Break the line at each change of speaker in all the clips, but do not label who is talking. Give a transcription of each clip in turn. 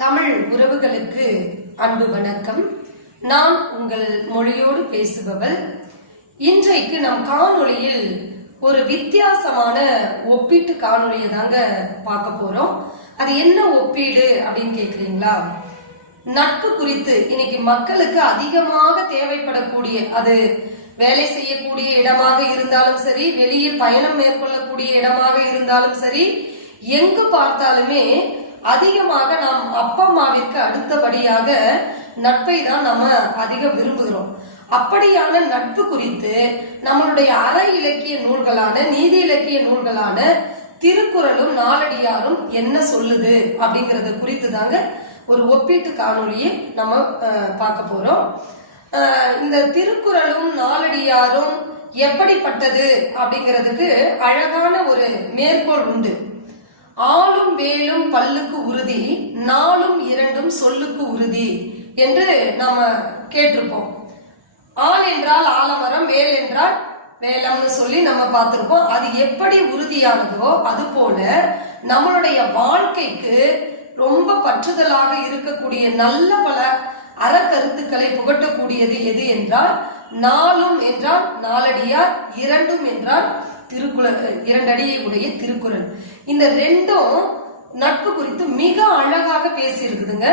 தமிழ் உறவுகளுக்கு அன்பு வணக்கம். நான் உங்கள் மொழியோடு பேசுபவள். இன்றைக்கு நம் காணொளியில் ஒரு வித்தியாசமான ஒப்பீட்டு காணொளியை தாங்க பார்க்க போறோம். அது என்ன ஒப்பீடு அப்படின்னு கேக்குறீங்களா? நட்பு குறித்து இன்னைக்கு மக்களுக்கு அதிகமாக தேவைப்படக்கூடிய அது வேலை செய்யக்கூடிய இடமாக இருந்தாலும் சரி வெளியில் பயணம் மேற்கொள்ளக்கூடிய இடமாக இருந்தாலும் சரி எங்கு பார்த்தாலுமே அதிகமாக நாம் அப்பா அம்மாவிற்கு அடுத்தபடியாக நட்பை தான் நம்ம அதிகம் விரும்புகிறோம். அப்படியான நட்பு குறித்து நம்மளுடைய அற இலக்கிய நூல்களான நீதி இலக்கிய நூல்களான திருக்குறளும் நாலடியாரும் என்ன சொல்லுது அப்படிங்கறத குறித்து தாங்க ஒரு ஒப்பீட்டு காணொலியை நம்ம பார்க்க போறோம். இந்த திருக்குறளும் நாளடியாரும் எப்படிப்பட்டது அப்படிங்கிறதுக்கு அழகான ஒரு மேற்கோள் உண்டு. ஆளும் வேலும் பல்லுக்கு உறுதி நாளும் இரண்டும் சொல்லுக்கு உறுதி என்று நாம கேட்டிருப்போம். ஆள் என்றால் ஆலமரம் வேல் என்றால் வேலம்னு சொல்லி நம்ம பார்த்திருப்போம். அது எப்படி உறுதியானதோ அது போல நம்மளுடைய வாழ்க்கைக்கு ரொம்ப பற்றுதலாக இருக்கக்கூடிய நல்ல பல அறக்கருத்துக்களை புகட்டக்கூடியது எது என்றால் நாளும் என்றால் நாலடியார் இரண்டும் என்றால் திருக்குறள் இரண்டடியை உடைய திருக்குறள். இந்த ரெண்டும் நட்பு குறித்து மிக அழகாக பேசி இருக்குதுங்க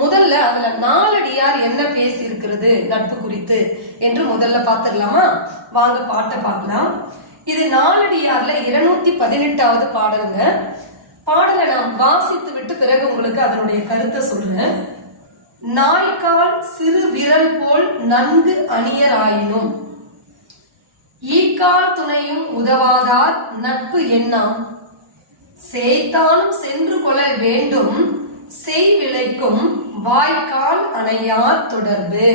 முதல்ல அதுல நாலடியார் என்ன பேசி இருக்கிறது நட்பு குறித்து என்று முதல்ல பார்த்துடலாமா? வாங்க பாட்டை பார்க்கலாம். இது நாலடியார்ல இருநூத்தி பதினெட்டாவது பாடலுங்க. பாடலை நான் வாசித்து விட்டு பிறகு உங்களுக்கு அதனுடைய கருத்தை சொல்றேன். நாய்க்கால் சிறு விரல் போல் நன்கு அணியராயினும் ஈக்கால் துணையும் உதவாதார் நட்பு எண்ணாம் சேய்த்தானும் சென்று கொள்ள வேண்டும் செய் விளைக்கும் வாய்க்கால் அணையார் தொடர்பு.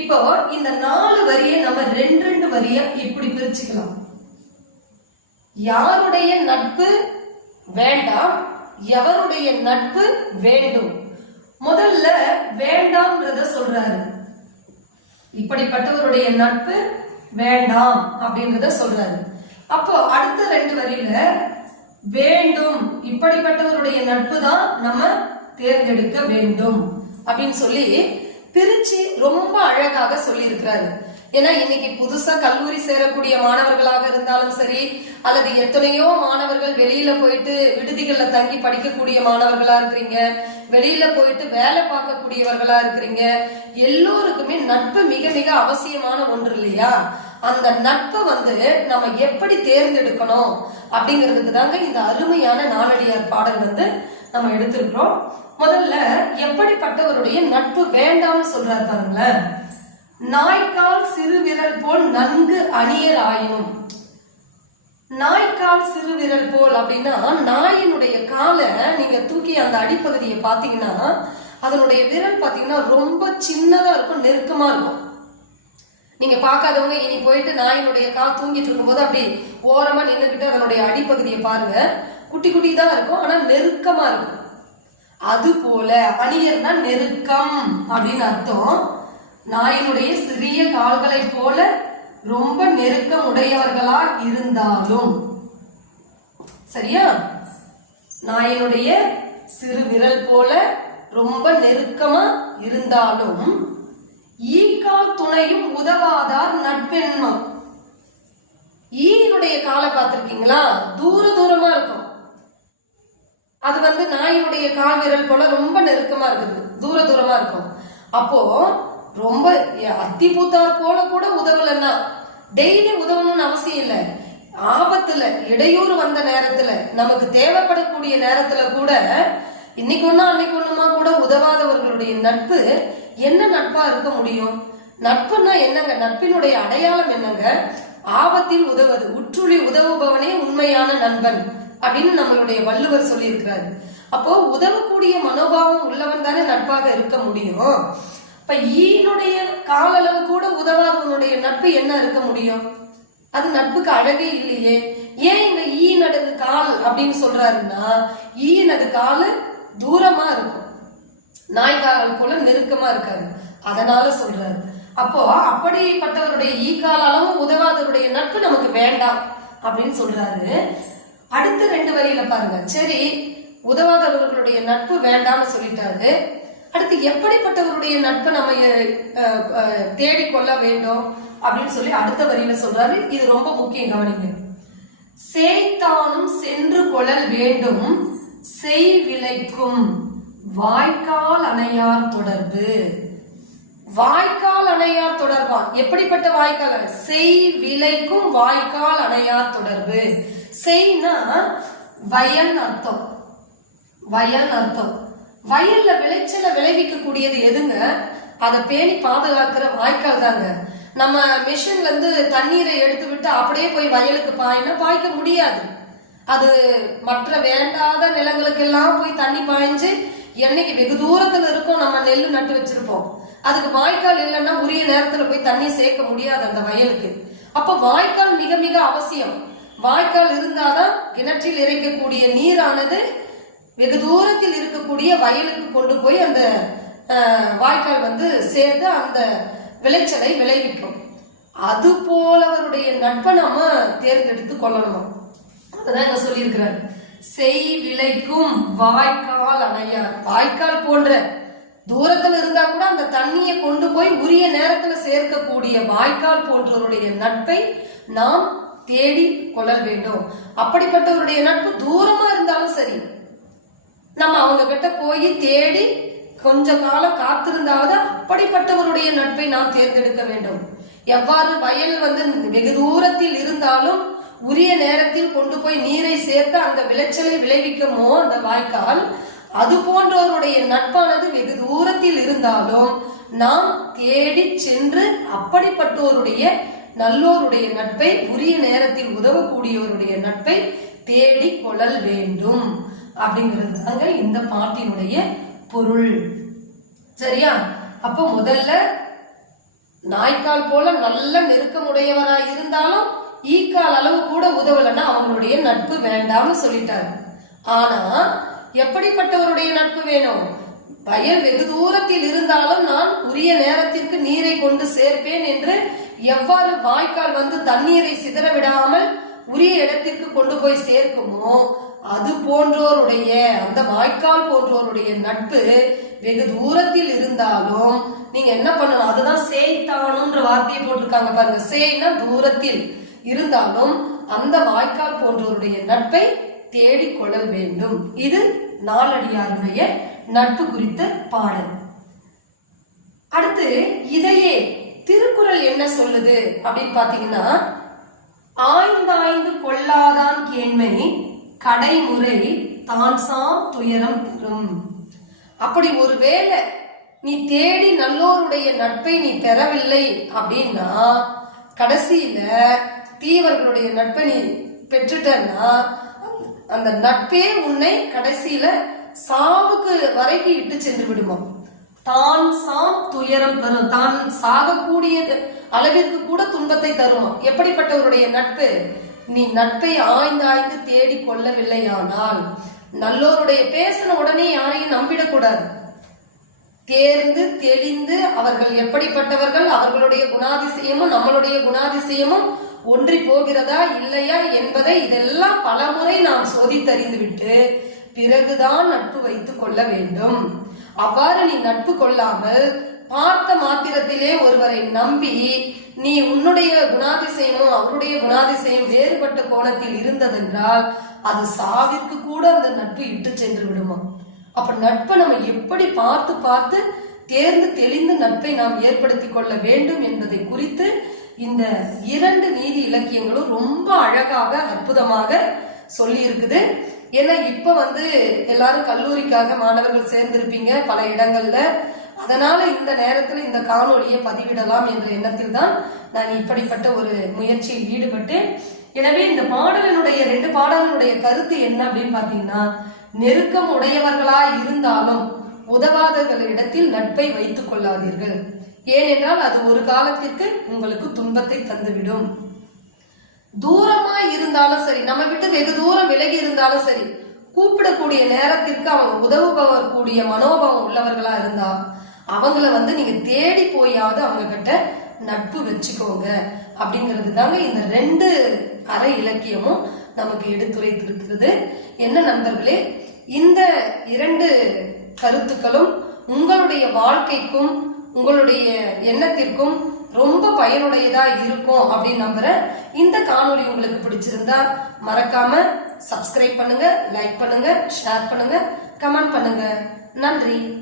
இப்போ இந்த நாலு வரியை நம்ம ரெண்டு ரெண்டு வரியா இப்படி பிரிச்சுக்கலாம். யாருடைய நட்பு வேண்டாம் எவருடைய நட்பு வேண்டும்? முதல்ல வேண்டாம்ன்றத சொல்றாரு. இப்படிப்பட்டவருடைய நட்பு வேண்டாம் அப்படின்றத சொல்றாரு. அப்போ அடுத்த ரெண்டு வரியில வேண்டும் இப்படிப்பட்டவருடைய நட்பு தான் நம்ம தேர்ந்தெடுக்க வேண்டும் அப்படின்னு சொல்லி பிரிச்சு ரொம்ப அழகாக சொல்லி இருக்கிறாரு ஏன்னா இன்னைக்கு புதுசா கல்லூரி சேரக்கூடிய மாணவர்களாக இருந்தாலும் சரி அல்லது எத்தனையோ மாணவர்கள் வெளியில போயிட்டு விடுதிகள்ல தங்கி படிக்கக்கூடிய மாணவர்களா இருக்கிறீங்க வெளியில போயிட்டு வேலை பார்க்கக்கூடியவர்களா இருக்கிறீங்க. எல்லோருக்குமே நட்பு மிக மிக அவசியமான ஒன்று இல்லையா? அந்த நட்பை வந்து நம்ம எப்படி தேர்ந்தெடுக்கணும் அப்படிங்கிறதுக்கு தாங்க இந்த அருமையான நாளடியார் பாடல் வந்து நம்ம எடுத்திருக்கிறோம். முதல்ல எப்படிப்பட்டவருடைய நட்பு வேண்டாம்னு சொல்றாரு பாருங்களேன். நாய்க்கால் சிறு விரல் போல் நன்கு அணியர் ஆயினும் நாய்க்கால் சிறு விரல் போல் அப்படின்னா நாயினுடைய காலை நீங்க தூக்கி அந்த அடிப்பகுதியை பாத்தீங்கன்னா அதனுடைய விரல் பாத்தீங்கன்னா ரொம்ப சின்னதா இருக்கும் நெருக்கமா இருக்கும். நீங்க பார்க்காதவங்க இனி போயிட்டு நாயினுடைய கால் தூங்கிட்டு இருக்கும்போது அப்படி ஓரமா நின்றுகிட்டு அதனுடைய அடிப்பகுதியை பாருங்க. குட்டி குட்டி தான் இருக்கும் ஆனா நெருக்கமா இருக்கும். அது போல அணியர்னா நெருக்கம் அப்படின்னு அர்த்தம். நாயினுடைய சிறிய கால்களை போல ரொம்ப நெருக்கம் உடையவர்களா இருந்தாலும். சரியா? நாயினுடைய சிறு விரல் போல ரொம்ப நெருக்கமா இருந்தாலும் ஈக்கால் துணையும் உதவாதார் நட்பெண்மா ஈயினுடைய காலை பார்த்துருக்கீங்களா? தூர தூரமா இருக்கும். அது வந்து நாயினுடைய கால் விரல் போல ரொம்ப நெருக்கமா இருக்குது. தூர தூரமா இருக்கும். அப்போ ரொம்ப அத்தி பூத்தார் போல கூட உதவலன்னா டெய்லி உதவணும்னு அவசியம் இல்லை. ஆபத்துல இடையூறு வந்த நேரத்துல நமக்கு தேவைப்படக்கூடிய நேரத்துல கூட இன்னைக்கு ஒண்ணா அன்னைக்கு ஒண்ணுமா கூட உதவாதவர்களுடைய நட்பு என்ன நட்பா இருக்க முடியும்? நட்புன்னா என்னங்க? நட்பினுடைய அடையாளம் என்னங்க? ஆபத்தில் உதவது உற்றுளி உதவுபவனே உண்மையான நண்பன் அப்படின்னு நம்மளுடைய வள்ளுவர் சொல்லியிருக்கிறாரு. அப்போ உதவக்கூடிய மனோபாவம் உள்ளவன் தானே நட்பாக இருக்க முடியும். இப்ப ஈனுடைய காலளவு கூட உதவாதவனுடைய நட்பு என்ன இருக்க முடியும்? அது நட்புக்கு அழகே இல்லையே. ஏன் இங்க ஈனது கால் அப்படின்னு சொல்றாருன்னா ஈனது கால் தூரமா இருக்கும். நாய்க்கால் போல நெருக்கமா இருக்காது. அதனால சொல்றாரு. அப்போ அப்படிப்பட்டவருடைய ஈ அளவு உதவாதவருடைய நட்பு நமக்கு வேண்டாம் அப்படின்னு சொல்றாரு. அடுத்த ரெண்டு வரியில பாருங்க. சரி உதவாதவர்களுடைய நட்பு வேண்டாம்னு சொல்லிட்டாரு. அடுத்து எப்படிப்பட்டவருடைய நட்பை நம்ம தேடிக்கொள்ள வேண்டும் அப்படின்னு சொல்லி அடுத்த வரியில சொல்றாரு. இது ரொம்ப முக்கியம் கவனிங்க. சேய்த்தானும் சென்று கொள்ளல் வேண்டும் செய் விளைக்கும். வாய்க்கால் அணையார் தொடர்பு. வாய்க்கால் அணையார் தொடர்பா? எப்படிப்பட்ட வாய்க்கால் செய் விளைக்கும் வாய்க்கால் அணையார் தொடர்பு. செய்னா வயல் அர்த்தம். வயல் அர்த்தம். வயல்ல விளைச்சலை விளைவிக்க கூடியது எதுங்க? அதை பேணி பாதுகாக்கிற வாய்க்கால் தாங்க. நம்ம மிஷின்ல இருந்து தண்ணீரை எடுத்து விட்டு அப்படியே போய் வயலுக்கு பாயினா பாய்க்க முடியாது. அது மற்ற வேண்டாத நிலங்களுக்கெல்லாம் போய் தண்ணி பாய்ஞ்சு என்னைக்கு வெகு தூரத்துல இருக்கும் நம்ம நெல் நட்டு வச்சிருப்போம். அதுக்கு வாய்க்கால் இல்லைன்னா உரிய நேரத்துல போய் தண்ணி சேர்க்க முடியாது அந்த வயலுக்கு. அப்ப வாய்க்கால் மிக மிக அவசியம். வாய்க்கால் இருந்தாதான் கிணற்றில் இறைக்கக்கூடிய நீரானது வெகு தூரத்தில் இருக்கக்கூடிய வயலுக்கு கொண்டு போய் அந்த வாய்க்கால் வந்து சேர்ந்து அந்த விளைச்சலை விளைவிக்கும். அது போலவருடைய நட்பை நாம தேர்ந்தெடுத்து கொள்ளணுமா. அதுதான் இங்க சொல்லியிருக்கிறார். செய் விளைக்கும் வாய்க்கால் அணையார். வாய்க்கால் போன்ற தூரத்துல இருந்தா கூட அந்த தண்ணியை கொண்டு போய் உரிய நேரத்துல சேர்க்கக்கூடிய வாய்க்கால் போன்றவருடைய நட்பை நாம் தேடி கொள்ள வேண்டும். அப்படிப்பட்டவருடைய நட்பு தூரமா இருந்தாலும் சரி நம்ம அவங்க கிட்ட போய் தேடி கொஞ்ச காலம் காத்திருந்தாவது அப்படிப்பட்டவருடைய நட்பை நாம் தேர்ந்தெடுக்க வேண்டும். எவ்வாறு வயல் வந்து வெகு தூரத்தில் இருந்தாலும் உரிய நேரத்தில் கொண்டு போய் நீரை சேர்த்து அந்த விளைச்சலை விளைவிக்குமோ அந்த வாய்க்கால் அது போன்றவருடைய நட்பானது வெகு தூரத்தில் இருந்தாலும் நாம் தேடி சென்று அப்படிப்பட்டோருடைய நல்லோருடைய நட்பை உரிய நேரத்தில் உதவக்கூடியவருடைய நட்பை தேடி கொள்ளல் வேண்டும். அப்படிங்கிறது தாங்க இந்த பாட்டினுடைய பொருள். சரியா? அப்போ முதல்ல நாய்க்கால் போல நல்ல நெருக்கமுடையவரா இருந்தாலும் ஈக்கால் அளவு கூட உதவலைன்னா அவங்களுடைய நட்பு வேண்டாம்னு சொல்லிட்டாரு. ஆனா எப்படிப்பட்டவருடைய நட்பு வேணும்? வயல் வெகு தூரத்தில் இருந்தாலும் நான் உரிய நேரத்திற்கு நீரை கொண்டு சேர்ப்பேன் என்று எவ்வாறு வாய்க்கால் வந்து தண்ணீரை சிதற விடாமல் உரிய இடத்திற்கு கொண்டு போய் சேர்க்குமோ? அது போன்றோருடைய அந்த வாய்க்கால் போன்றோருடைய நட்பு வெகு தூரத்தில் இருந்தாலும் நீங்க என்ன பண்ணணும்? அதுதான் சேய்த்தானுன்ற வார்த்தையை போட்டிருக்காங்க பாருங்க. சேய்னா தூரத்தில் இருந்தாலும் அந்த வாய்க்கால் போன்றோருடைய நட்பை தேடிக்கொள்ள வேண்டும். இது நாளடியாருடைய நட்பு குறித்த பாடல். அடுத்து இதையே திருக்குறள் என்ன சொல்லுது அப்படின்னு பாத்தீங்கன்னா ஆய்ந்தாய்ந்து கொள்ளாதான் கேண்மை கடைமுறை தான்சாம் துயரம் பெறும். அப்படி ஒருவேளை நீ தேடி நல்லோருடைய நட்பை நீ பெறவில்லை அப்படின்னா கடைசியில தீவர்களுடைய நட்பை நீ பெற்றுட்டன்னா அந்த நட்பே உன்னை கடைசியில சாவுக்கு வரைக்கும் இட்டு சென்று விடுமா? தான் சாம் துயரம் தரும் தான் சாகக்கூடிய அளவிற்கு கூட துன்பத்தை தருமா? எப்படிப்பட்டவருடைய நட்பு? நீ நட்பை ஆய்ந்து ஆய்ந்து தேடி கொள்ளவில்லையானால் நல்லோருடைய பேசின உடனே யாரையும் நம்பிடக்கூடாது. தேர்ந்து தெளிந்து அவர்கள் எப்படிப்பட்டவர்கள் அவர்களுடைய குணாதிசயமும் நம்மளுடைய குணாதிசயமும் ஒன்றி போகிறதா இல்லையா என்பதை இதெல்லாம் பலமுறை நாம் சோதித்தறிந்து விட்டு பிறகுதான் நட்பு வைத்துக் கொள்ள வேண்டும். அவ்வாறு நீ நட்பு கொள்ளாமல் பார்த்த மாத்திரத்திலே ஒருவரை நம்பி நீ உன்னுடைய குணாதிசயமும் அவருடைய குணாதிசயம் வேறுபட்ட கோணத்தில் இருந்ததென்றால் அது சாவிற்கு கூட அந்த நட்பு இட்டு சென்று விடுமா? அப்ப நட்பை நம்ம எப்படி பார்த்து பார்த்து தேர்ந்து தெளிந்து நட்பை நாம் ஏற்படுத்திக் கொள்ள வேண்டும் என்பதை குறித்து இந்த இரண்டு நீதி இலக்கியங்களும் ரொம்ப அழகாக அற்புதமாக சொல்லி இருக்குது ஏன்னா இப்ப வந்து எல்லாரும் கல்லூரிக்காக மாணவர்கள் சேர்ந்திருப்பீங்க பல இடங்கள்ல. அதனால இந்த நேரத்துல இந்த காணொலியை பதிவிடலாம் என்ற எண்ணத்தில் தான் நான் இப்படிப்பட்ட ஒரு முயற்சியில் ஈடுபட்டேன். எனவே இந்த பாடலினுடைய ரெண்டு பாடலினுடைய கருத்து என்ன அப்படின்னு பாத்தீங்கன்னா நெருக்கம் உடையவர்களா இருந்தாலும் உதவாதவர்களிடத்தில் நட்பை வைத்துக் கொள்ளாதீர்கள். ஏனென்றால் அது ஒரு காலத்திற்கு உங்களுக்கு துன்பத்தை தந்துவிடும். தூரமா இருந்தாலும் சரி நம்ம விட்டு வெகு தூரம் விலகி இருந்தாலும் சரி கூப்பிடக்கூடிய நேரத்திற்கு அவங்க உதவுபவர் கூடிய மனோபாவம் உள்ளவர்களா இருந்தா அவங்கள வந்து நீங்க தேடி போயாவது அவங்க கிட்ட நட்பு வச்சுக்கோங்க. அப்படிங்கிறது தாங்க இந்த ரெண்டு அரை இலக்கியமும் நமக்கு எடுத்துரைத்திருக்கிறது. என்ன நண்பர்களே இந்த இரண்டு கருத்துக்களும் உங்களுடைய வாழ்க்கைக்கும் உங்களுடைய எண்ணத்திற்கும் ரொம்ப பயனுடையதா இருக்கும் அப்படின்னு நம்புறேன். இந்த காணொலி உங்களுக்கு பிடிச்சிருந்தா மறக்காம சப்ஸ்கிரைப் பண்ணுங்க லைக் பண்ணுங்க ஷேர் பண்ணுங்க கமெண்ட் பண்ணுங்க. நன்றி.